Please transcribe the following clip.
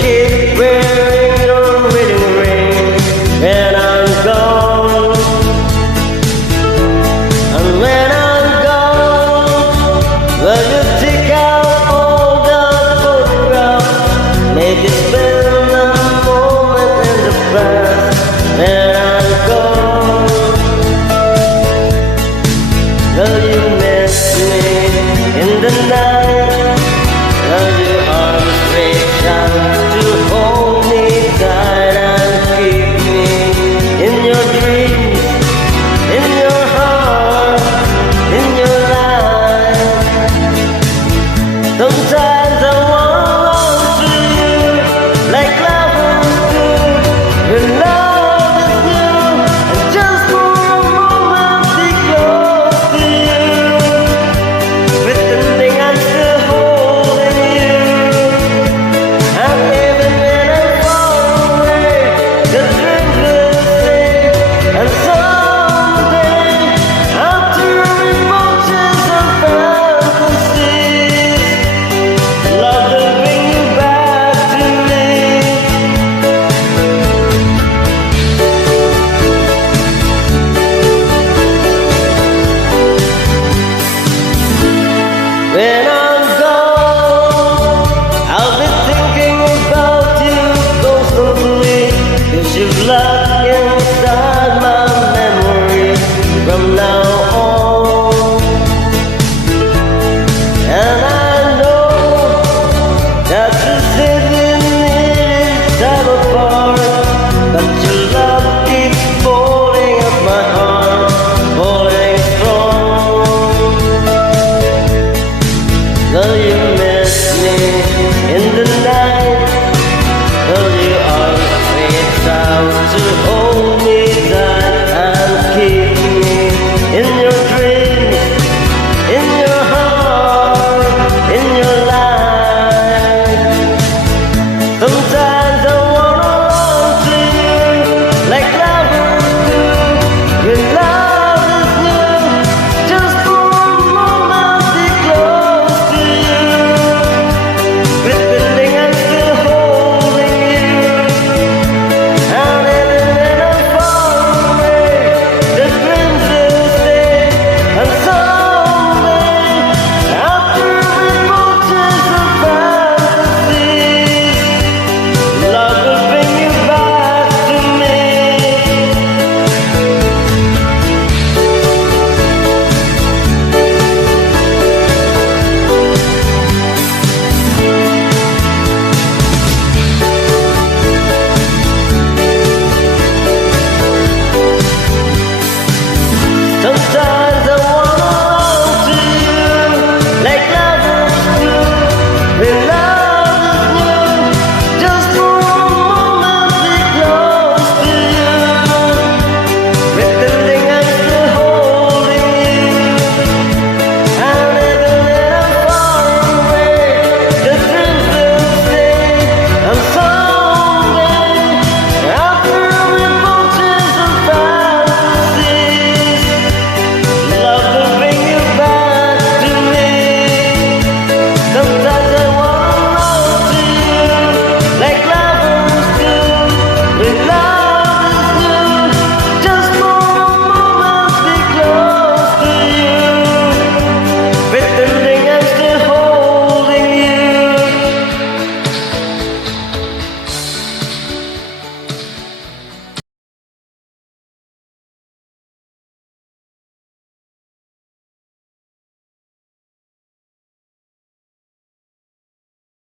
keep wearing your wedding ring when I'm gone. And when I'm gone, will you take out all the photographs? Maybe spend a moment in the past when I'm gone. Will you miss me in the night? Will your arms reach out to hold me tight and keep me in your dreams, in your heart, in your life? Sometimes I wanna run to you like lovers do when love is new, and just for a moment be close to you, pretending I'm still holding you. And even when I'm far away, the dreams will stay. And someday, after emotions and fantasies, love will bring you back to me. When I'm gone, I'll be thinking about you constantly, 'cause you've locked inside my memory from now on. And I know that you said we needed time apart, but you